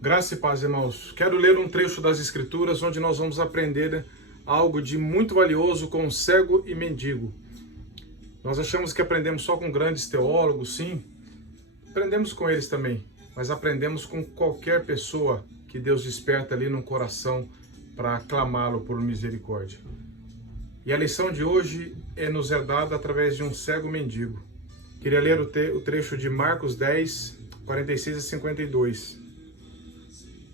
Graça e paz, irmãos. Quero ler um trecho das Escrituras onde nós vamos aprender algo de muito valioso com o cego e mendigo. Nós achamos que aprendemos só com grandes teólogos, sim. Aprendemos com eles também, mas aprendemos com qualquer pessoa que Deus desperta ali no coração para clamá-lo por misericórdia. E a lição de hoje nos é dada através de um cego mendigo. Queria ler o trecho de Marcos 10, 46 a 52.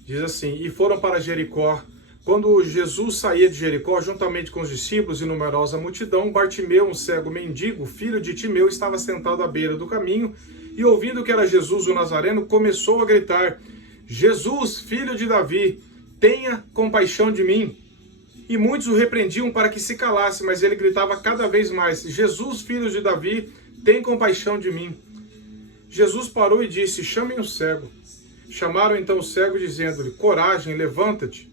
Diz assim: E foram para Jericó. Quando Jesus saía de Jericó, juntamente com os discípulos e numerosa multidão, Bartimeu, um cego mendigo, filho de Timeu, estava sentado à beira do caminho, e ouvindo que era Jesus o Nazareno, começou a gritar: Jesus, filho de Davi, tenha compaixão de mim. E muitos o repreendiam para que se calasse, mas ele gritava cada vez mais: Jesus, filho de Davi, tem compaixão de mim. Jesus parou e disse: Chamem o cego. Chamaram então o cego, dizendo-lhe: Coragem, levanta-te,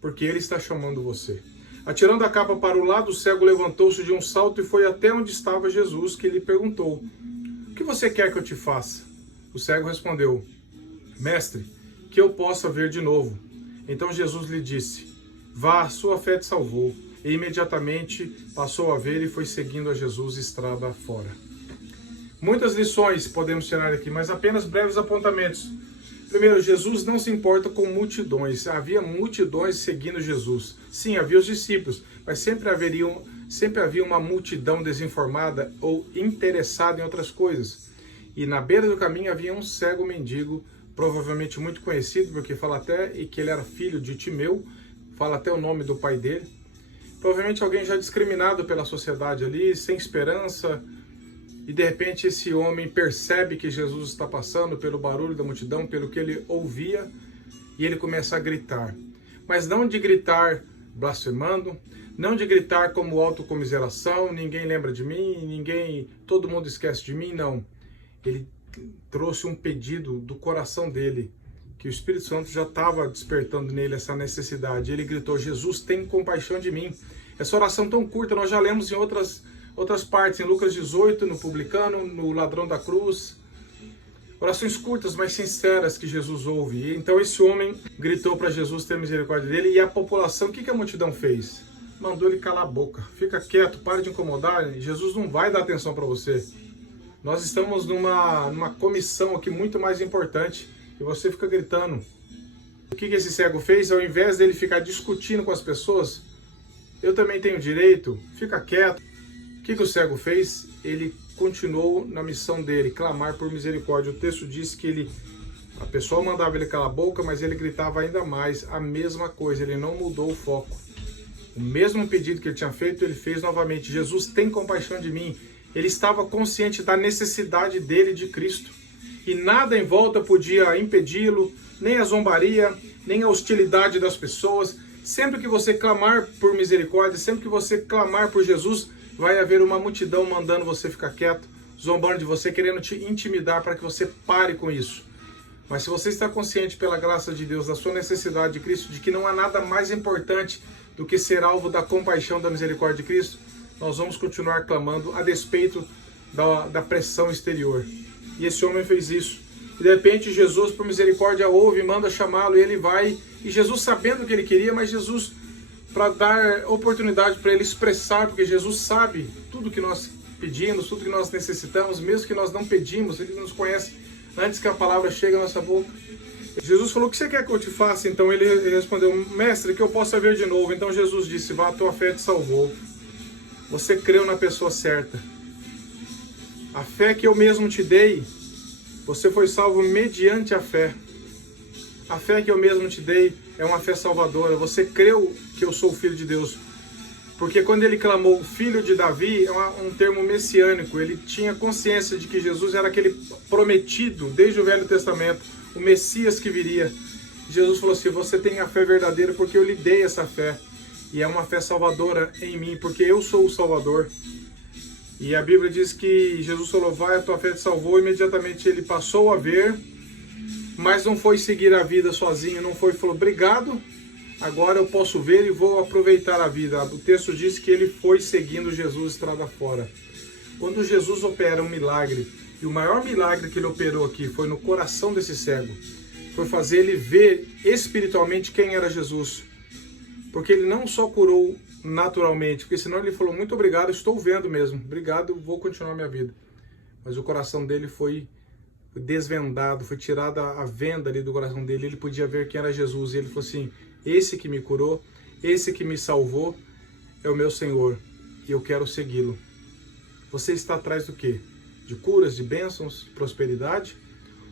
porque ele está chamando você. Atirando a capa para o lado, o cego levantou-se de um salto e foi até onde estava Jesus, que lhe perguntou: O que você quer que eu te faça? O cego respondeu: Mestre, que eu possa ver de novo. Então Jesus lhe disse: Vá, sua fé te salvou. E imediatamente passou a ver e foi seguindo a Jesus estrada fora. Muitas lições podemos tirar aqui, mas apenas breves apontamentos. Primeiro, Jesus não se importa com multidões. Havia multidões seguindo Jesus. Sim, havia os discípulos, mas sempre havia uma multidão desinformada ou interessada em outras coisas. E na beira do caminho havia um cego mendigo, provavelmente muito conhecido, porque fala até que ele era filho de Timeu, fala até o nome do pai dele. Provavelmente alguém já discriminado pela sociedade ali, sem esperança. E de repente esse homem percebe que Jesus está passando pelo barulho da multidão, pelo que ele ouvia, e ele começa a gritar. Mas não de gritar blasfemando, não de gritar como autocomiseração, ninguém lembra de mim, todo mundo esquece de mim, não. Ele trouxe um pedido do coração dele, que o Espírito Santo já estava despertando nele essa necessidade. Ele gritou: Jesus, tem compaixão de mim. Essa oração tão curta nós já lemos em outras partes, em Lucas 18, no publicano, no ladrão da cruz. Orações curtas, mas sinceras que Jesus ouve. E então esse homem gritou para Jesus ter misericórdia dele, e a população, o que a multidão fez? Mandou ele calar a boca. Fica quieto, pare de incomodar, Jesus não vai dar atenção para você. Nós estamos numa comissão aqui muito mais importante, e você fica gritando. O que esse cego fez? Ao invés dele ficar discutindo com as pessoas, eu também tenho direito, fica quieto. O que o cego fez? Ele continuou na missão dele, clamar por misericórdia. O texto diz que a pessoa mandava ele calar a boca, mas ele gritava ainda mais a mesma coisa, ele não mudou o foco. O mesmo pedido que ele tinha feito, ele fez novamente: Jesus, tem compaixão de mim. Ele estava consciente da necessidade dele de Cristo. E nada em volta podia impedi-lo, nem a zombaria, nem a hostilidade das pessoas. Sempre que você clamar por misericórdia, sempre que você clamar por Jesus, vai haver uma multidão mandando você ficar quieto, zombando de você, querendo te intimidar para que você pare com isso. Mas se você está consciente, pela graça de Deus, da sua necessidade de Cristo, de que não há nada mais importante do que ser alvo da compaixão, da misericórdia de Cristo, nós vamos continuar clamando a despeito da pressão exterior. E esse homem fez isso. E de repente Jesus, por misericórdia, ouve e manda chamá-lo, e ele vai. E Jesus, sabendo o que ele queria, mas Jesus, para dar oportunidade para ele expressar, porque Jesus sabe tudo que nós pedimos, tudo que nós necessitamos, mesmo que nós não pedimos, ele nos conhece antes que a palavra chegue à nossa boca. Jesus falou: O que você quer que eu te faça? Então ele respondeu: Mestre, que eu possa ver de novo. Então Jesus disse: Vá, a tua fé te salvou. Você creu na pessoa certa. A fé que eu mesmo te dei, você foi salvo mediante a fé. A fé que eu mesmo te dei é uma fé salvadora. Você creu que eu sou o Filho de Deus. Porque quando ele clamou Filho de Davi, é um termo messiânico. Ele tinha consciência de que Jesus era aquele prometido desde o Velho Testamento, o Messias que viria. Jesus falou assim: você tem a fé verdadeira porque eu lhe dei essa fé. E é uma fé salvadora em mim, porque eu sou o Salvador. E a Bíblia diz que Jesus falou: vai, a tua fé te salvou. Imediatamente ele passou a ver, mas não foi seguir a vida sozinho, não foi, falou: obrigado, agora eu posso ver e vou aproveitar a vida. O texto diz que ele foi seguindo Jesus estrada fora. Quando Jesus opera um milagre, e o maior milagre que ele operou aqui foi no coração desse cego, foi fazer ele ver espiritualmente quem era Jesus. Porque ele não só curou naturalmente, porque senão ele falou, muito obrigado, estou vendo mesmo, obrigado, vou continuar minha vida. Mas o coração dele foi desvendado, foi tirada a venda ali do coração dele, ele podia ver quem era Jesus, e ele falou assim, esse que me curou, esse que me salvou, é o meu Senhor, e eu quero segui-lo. Você está atrás do quê? De curas, de bênçãos, de prosperidade?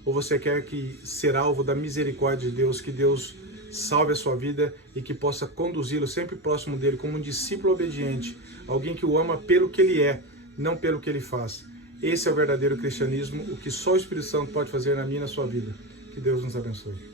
Ou você quer ser alvo da misericórdia de Deus, que Deus salve a sua vida e que possa conduzi-lo sempre próximo dele como um discípulo obediente, alguém que o ama pelo que ele é, não pelo que ele faz. Esse é o verdadeiro cristianismo, o que só o Espírito Santo pode fazer na minha e na sua vida. Que Deus nos abençoe.